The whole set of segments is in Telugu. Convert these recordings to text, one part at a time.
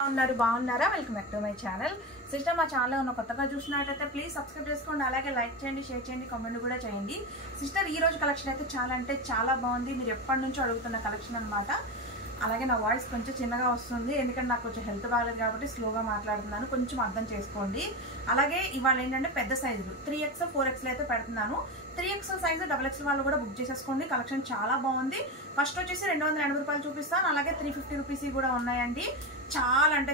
బాగున్నారా? Welcome back to my channel. Sister, మా ఛానల్ ఉన్న కొత్తగా చూసినట్టయితే ప్లీజ్ సబ్స్క్రైబ్ చేసుకోండి, అలాగే లైక్ చేయండి, షేర్ చేయండి, కామెంట్ కూడా చేయండి. సిస్టర్, ఈ రోజు కలెక్షన్ అయితే చాలా బాగుంది. మీరు ఎప్పటి నుంచో అడుగుతున్న కలెక్షన్ అనమాట. అలాగే నా వాయిస్ కొంచెం చిన్నగా వస్తుంది, ఎందుకంటే నాకు కొంచెం హెల్త్ బాగాలేదు కాబట్టి స్లోగా మాట్లాడుతున్నాను, కొంచెం అర్థం చేసుకోండి. అలాగే ఇవాళ ఏంటంటే పెద్ద సైజులు 3XL 4XL అయితే పెడుతున్నాను. 3XL సైజు XXL వాళ్ళు కూడా బుక్ చేసేసుకోండి. కలెక్షన్ చాలా బాగుంది. ఫస్ట్ వచ్చేసి 280 రూపాయలు చూపిస్తాను, అలాగే 350 రూపీస్ కూడా ఉన్నాయండి.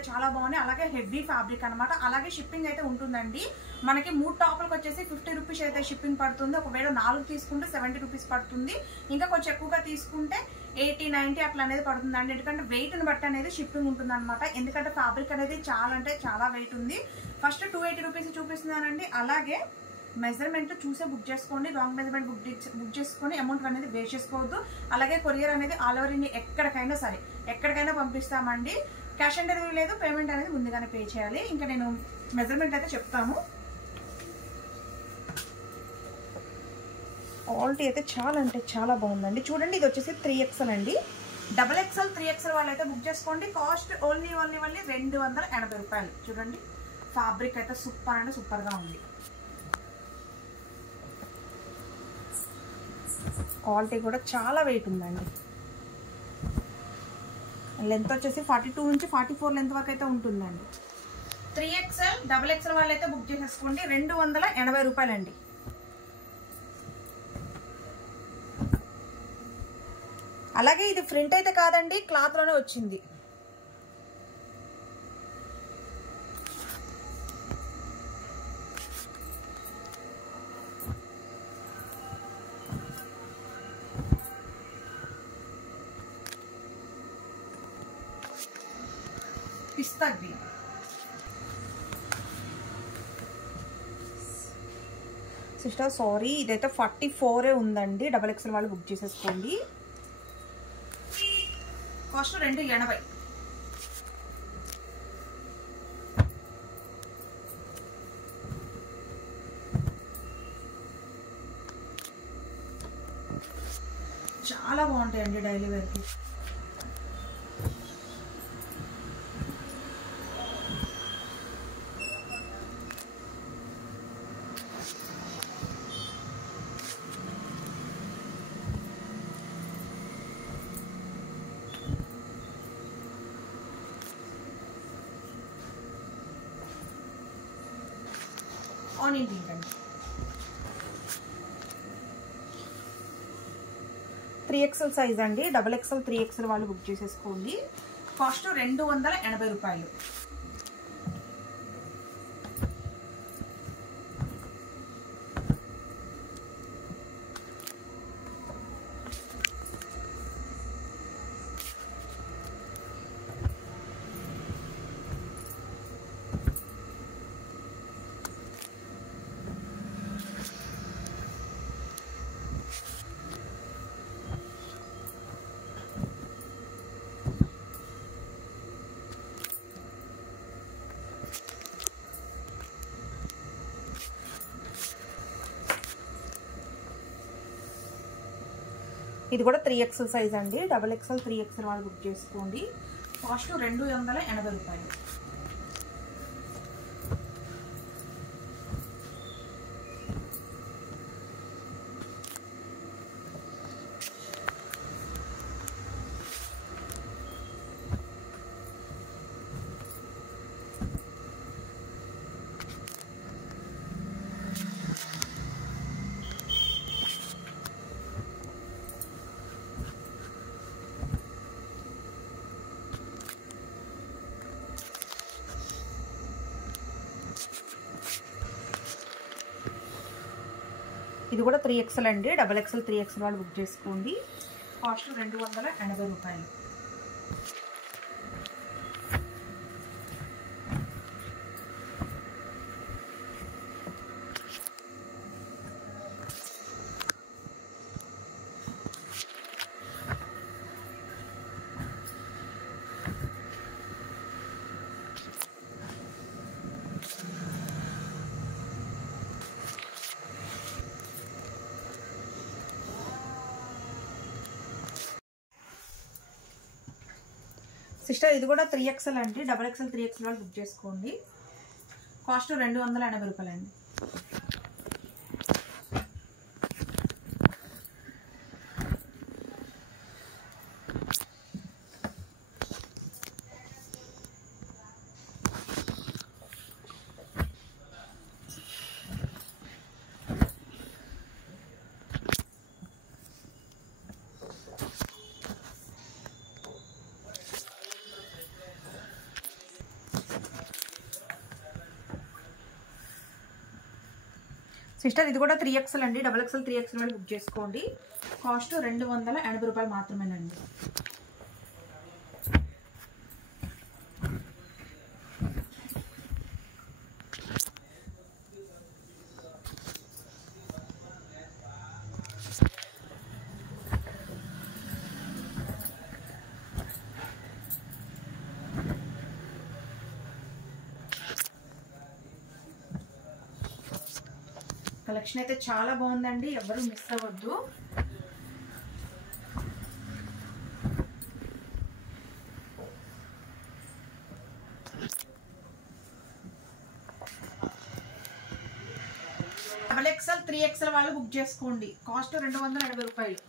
చాలా బాగున్నాయి. అలాగే హెవీ ఫ్యాబ్రిక్ అనమాట. అలాగే షిప్పింగ్ అయితే ఉంటుందండి. మనకి 3 టాపులకు వచ్చేసి 50 రూపీస్ అయితే షిప్పింగ్ పడుతుంది. ఒకవేళ 4 తీసుకుంటే 70 రూపీస్ పడుతుంది. ఇంకా కొంచెం ఎక్కువగా తీసుకుంటే 80-90 అట్లా అనేది పడుతుందండి. ఎందుకంటే వెయిట్ని బట్టి అనేది షిప్పింగ్ ఉంటుంది అనమాట. ఎందుకంటే ఫ్యాబ్రిక్ అనేది చాలా వెయిట్ ఉంది. ఫస్ట్ 280 రూపీస్ చూపిస్తున్నానండి. అలాగే మెజర్మెంట్ చూసే బుక్ చేసుకోండి. రాంగ్ మెజర్మెంట్ బుక్ చేసుకొని అమౌంట్ అనేది వేస్ట్ చేసుకోవద్దు. అలాగే కొరియర్ అనేది ఆల్ ఓవర్ ఇండియా ఎక్కడికైనా పంపిస్తామండి. క్యాష్ ఆన్ డెలివరీ లేదు, పేమెంట్ అనేది ముందుగానే పే చేయాలి. ఇంకా నేను మెజర్మెంట్ అయితే చెప్తాను. క్వాలిటీ అయితే చాలా బాగుందండి. చూడండి, ఇది వచ్చేసి 3XL అండి. XXL 3XL వాళ్ళు అయితే బుక్ చేసుకోండి. కాస్ట్ ఓన్లీ 280 రూపాయలు. చూడండి, ఫ్యాబ్రిక్ అయితే సూపర్గా ఉంది. క్వాలిటీ కూడా చాలా వెయిట్ ఉందండి. లెంత్ వచ్చేసి 42 నుంచి 44 లెంత్ వరకు అయితే ఉంటుందండి. 3XL XXL వాళ్ళు అయితే బుక్ చేసేసుకోండి. 280 రూపాయలండి. అలాగే ఇది ప్రింట్ అయితే కాదండి, క్లాత్ లోనే వచ్చింది. పిస్తా గ్రీన్. సిస్టర్ సారీ, ఇదైతే 44 ఉందండి. XXL వాళ్ళు బుక్ చేసేసుకోండి. కాస్ట్ 280. చాలా బాగుంటాయండి డైలీ వేర్కి. ఆనియన్ పింక్ అండి. 3XL సైజ్ అండి. XXL 3XL వాళ్ళు బుక్ చేసేసుకోండి. కాస్ట్ 280 రూపాయలు. ఇది కూడా 3XL సైజ్ అండి. XXL 3XL వాళ్ళు బుక్ చేసుకోండి. కాస్ట్ 280 రూపాయలు. ఇది కూడా 3XL అండి. XXL 3XL వాళ్ళు బుక్ చేసుకోండి. కాస్ట్ 280 రూపాయలు. సిస్టర్ ఇది కూడా 3XL అండి, XXL 3XL వాళ్ళు బుక్ చేసుకోండి. కాస్ట్ 280 రూపాయలండి. సిస్టర్ ఇది కూడా 3XL అండి, XXL 3XL వాళ్ళు బుక్ చేసుకోండి. కాస్ట్ 280 రూపాయలు మాత్రమేనండి. కలెక్షన్ అయితే చాలా బాగుందండి, ఎవరు మిస్ అవ్వద్దు. XXL 3XL వాళ్ళు బుక్ చేసుకోండి. కాస్ట్ 280 రూపాయలు.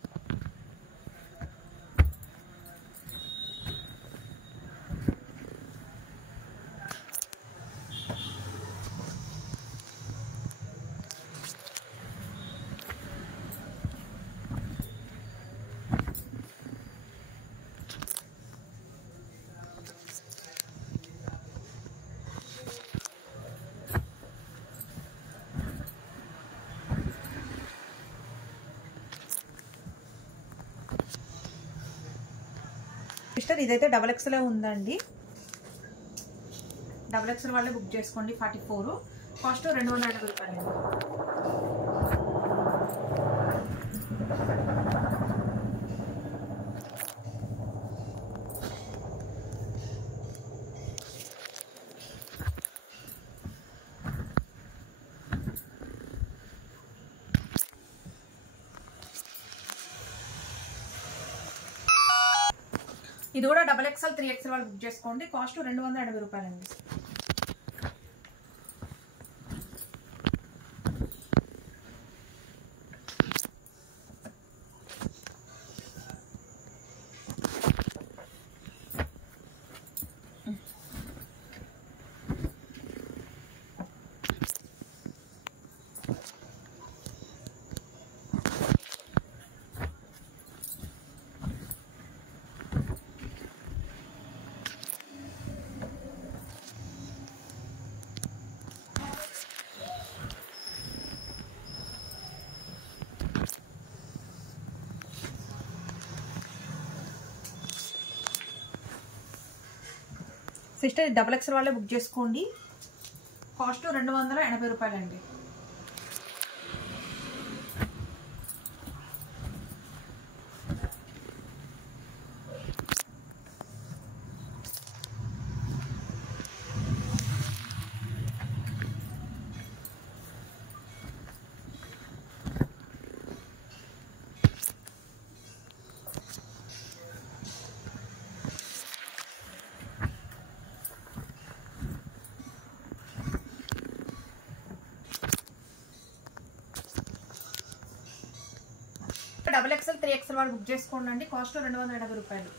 సిస్టర్ ఇదైతే XXL ఉందండి, XXL వాళ్ళే బుక్ చేసుకోండి. 44, కాస్ట్ 280 రూపాయలు. ఇది కూడా XXL 3XL వాళ్ళు బుక్ చేసుకోండి. కాస్ట్ 280 రూపాయలండి. సిస్టర్ XXL వాళ్ళే బుక్ చేసుకోండి. కాస్ట్ 280 రూపాయలండి. XXL 3XL వాళ్ళు బుక్ చేసుకోండి. కాస్ట్ 280 రూపాయలు.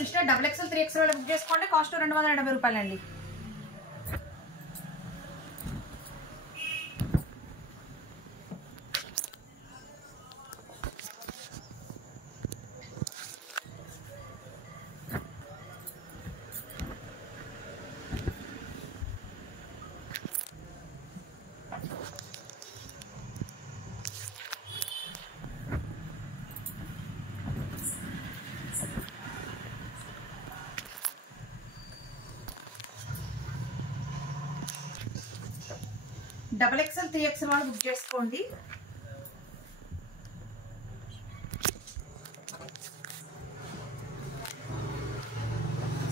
సిస్టర్ XXL 3XL వాళ్ళు బుక్ చేసుకోండి. కాస్ట్ 280 రూపాయలండి. XXL 3XL వాళ్ళు బుక్ చేసుకోండి.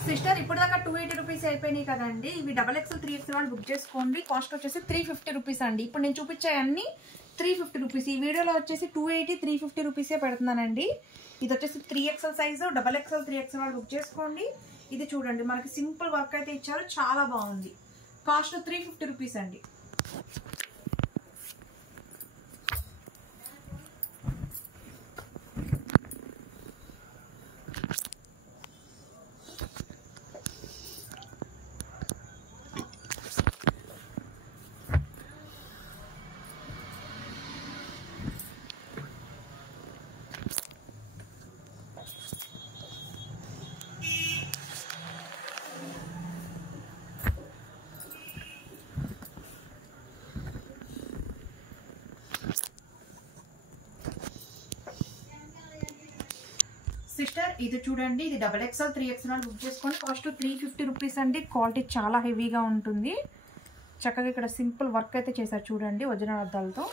సిస్టర్ ఇప్పుడు దాకా 280 రూపీస్ అయిపోయినాయి కదండి. ఇవి XXL 3XL వాళ్ళు బుక్ చేసుకోండి. కాస్ట్ వచ్చేసి 350 రూపీస్ అండి. ఇప్పుడు నేను చూపించే అన్ని 350 రూపీస్. ఈ వీడియోలో వచ్చేసి 280 350 రూపీసే పెడుతున్నానండి. ఇది వచ్చేసి 3XL సైజు. XXL 3XL వాళ్ళు బుక్ చేసుకోండి. ఇది చూడండి, మనకి సింపుల్ వర్క్ అయితే ఇచ్చారు, చాలా బాగుంది. కాస్ట్ 350 రూపీస్ అండి. సిస్టర్ ఇది చూడండి, ఇది XXL 3XL బుక్ చేసుకోండి. కాస్ట్ 350 రూపీస్ అండి. క్వాలిటీ చాలా హెవీగా ఉంటుంది. చక్కగా ఇక్కడ సింపుల్ వర్క్ అయితే చేశారు చూడండి, ఒరిజినల్ అద్దాలతో.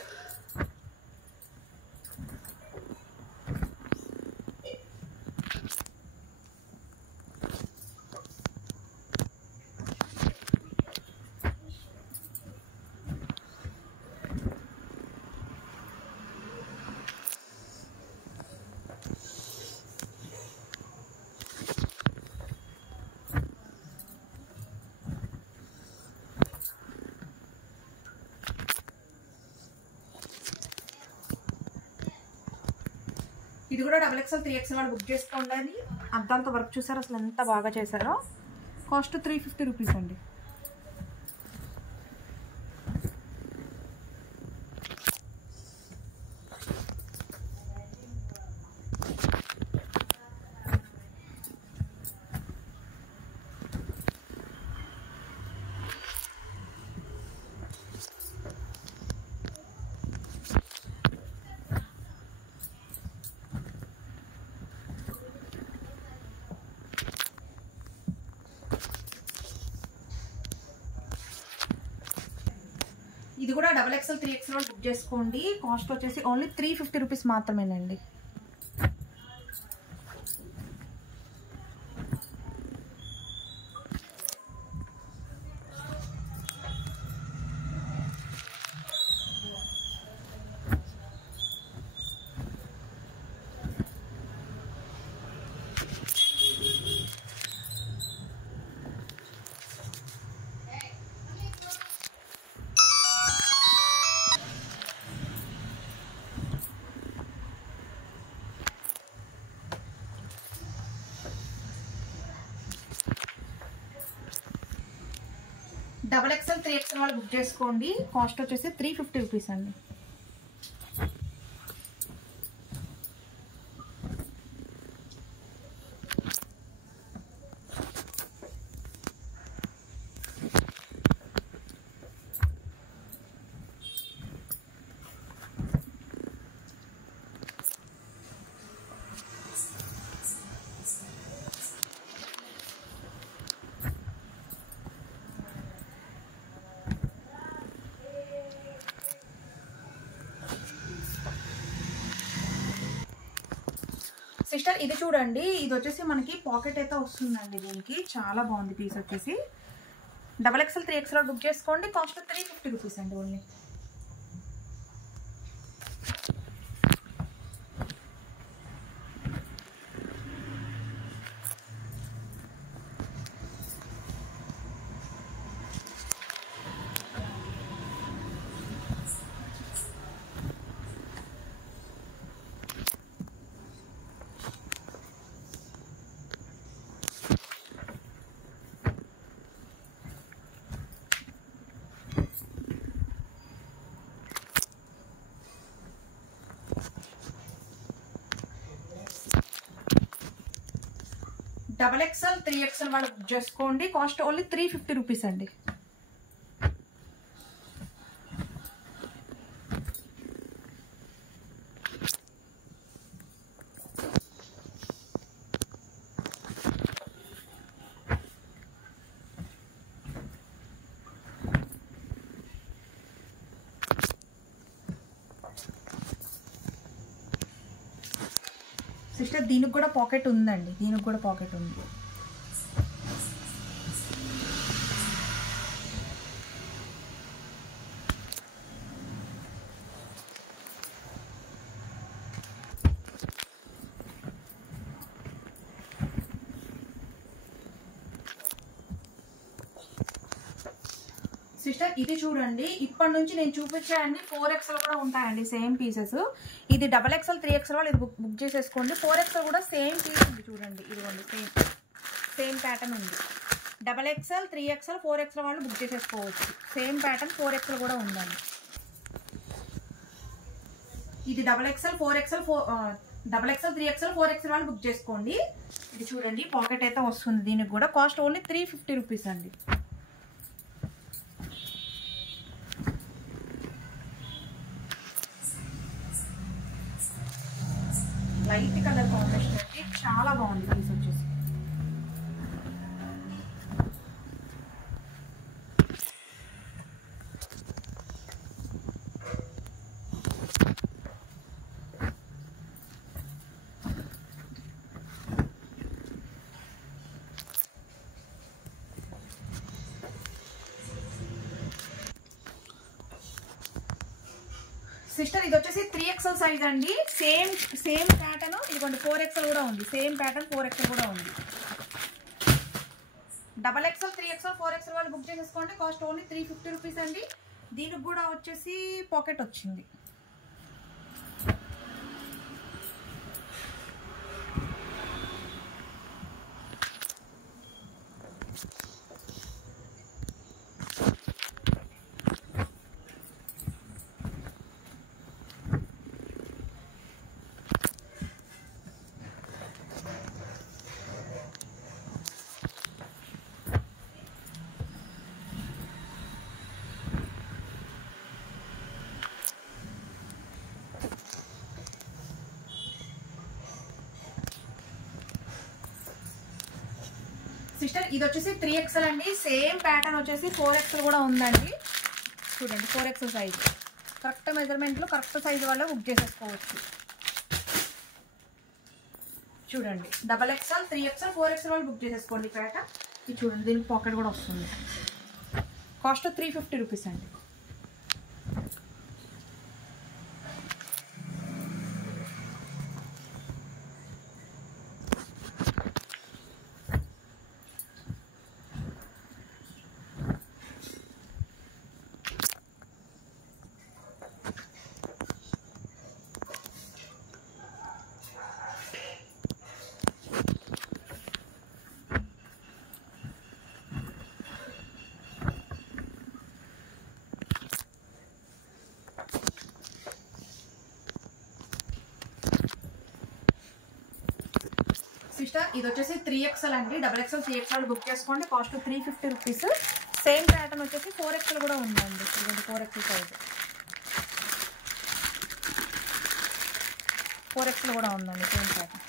ఇది కూడా XXL 3XL వాళ్ళు బుక్ చేసుకోండి. అద్దాలతో వర్క్ చూసారు, అసలు ఎంత బాగా చేశారో. కాస్ట్ 350 రూపీస్ అండి. ఇది కూడా XXL 3XL బుక్ చేసుకోండి. కాస్ట్ వచ్చేసి ఓన్లీ 350 రూపీస్ మాత్రమేనండి. XXL 3XL వాళ్ళు బుక్ చేసుకోండి. కాస్ట్ వచ్చేసి 350 రూపీస్ అండి. సిస్టర్ ఇది చూడండి, ఇది వచ్చేసి మనకి పాకెట్ అయితే వస్తుందండి. దీనికి చాలా బాగుంది పీస్ వచ్చేసి. XXL 3XL బుక్ చేసుకోండి. కాస్ట్ 350 రూపీస్ అండి ఓన్లీ. XXL 3XL వాళ్ళు బుక్ చేసుకోండి. కాస్ట్ ఓన్లీ 350 రూపీస్ అండి. సిస్టర్ దీనికి కూడా పాకెట్ ఉందండి, దీనికి కూడా పాకెట్ ఉంది. సిస్టర్ ఇది చూడండి, ఇప్పటి నుంచి నేను చూపించాయండి 4XL కూడా ఉంటాయండి సేమ్ పీసెస్. ఇది XXL 3XL వాళ్ళు ఇది బుక్ చేసేసుకోండి. 4XL కూడా సేమ్ పీస్ ఉంది చూడండి, ఇదిగోండి సేమ్ ప్యాటర్న్ ఉంది. XXL 3XL 4XL వాళ్ళు బుక్ చేసేసుకోవచ్చు. సేమ్ ప్యాటర్న్ 4XL కూడా ఉందండి. ఇది XXL 4XL XXL 3XL 4XL వాళ్ళు బుక్ చేసుకోండి. ఇది చూడండి పాకెట్ అయితే వస్తుంది. దీనికి కూడా కాస్ట్ ఓన్లీ 350 రూపీస్ అండి. లైట్ కలర్ కాంబినేషన్ అయితే చాలా బాగుంది పీస్ వచ్చేసి. సిస్టర్ ఇది వచ్చేసి 3XL సైజ్ అండి. సేమ్ ప్యాటర్న్ ఇదిగోండి 4XL కూడా ఉంది. సేమ్ ప్యాటర్న్ 4XL కూడా ఉంది. XXL 3XL 4XL వాళ్ళు బుక్ చేసేసుకోండి. కాస్ట్ ఓన్లీ 350 రూపీస్ అండి. దీనికి కూడా వచ్చేసి పాకెట్ వచ్చింది. సిస్టర్ ఇది వచ్చేసి 3XL అండి. సేమ్ ప్యాటర్న్ వచ్చేసి 4XL కూడా ఉందండి. చూడండి 4XL సైజ్ కరెక్ట్ మెజర్మెంట్లో కరెక్ట్ సైజ్ వల్ల బుక్ చేసేసుకోవచ్చు. చూడండి XXL 3XL 4XL వాళ్ళు బుక్ చేసేసుకోండి ప్యాటర్న్. ఇది చూడండి దీనికి పాకెట్ కూడా వస్తుంది. కాస్ట్ 350 రూపీస్ అండి. సిస్టర్ ఇది వచ్చేసి 3XL అండి. XXL 3XL బుక్ చేసుకోండి. Cost 350 rupees. సేమ్ ప్యాటర్న్ వచ్చేసి 4XL కూడా ఉందండి. చూడండి 4XL సైజ్ 4XL కూడా ఉందండి సేమ్ ప్యాటర్న్.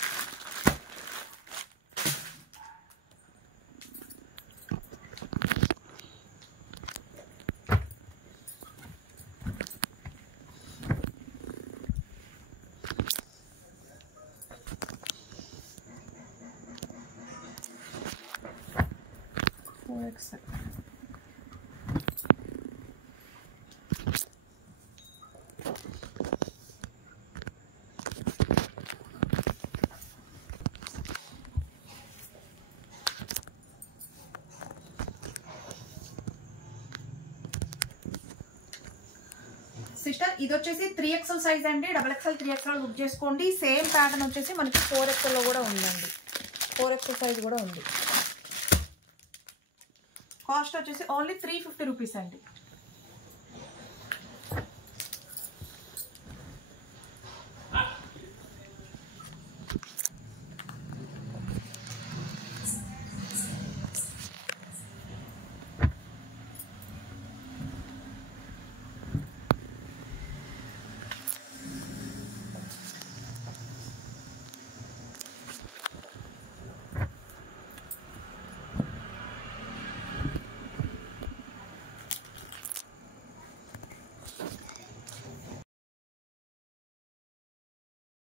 సిస్టర్ ఇది వచ్చేసి 3XL సైజ్ అండి. XXL 3XL బుక్ చేసుకోండి. సేమ్ ప్యాటర్న్ వచ్చేసి మనకి 4XL లో కూడా ఉందండి. 4XL సైజ్ కూడా ఉంది. కాస్ట్ వచ్చేసి ఓన్లీ 350 రూపీస్ అండి.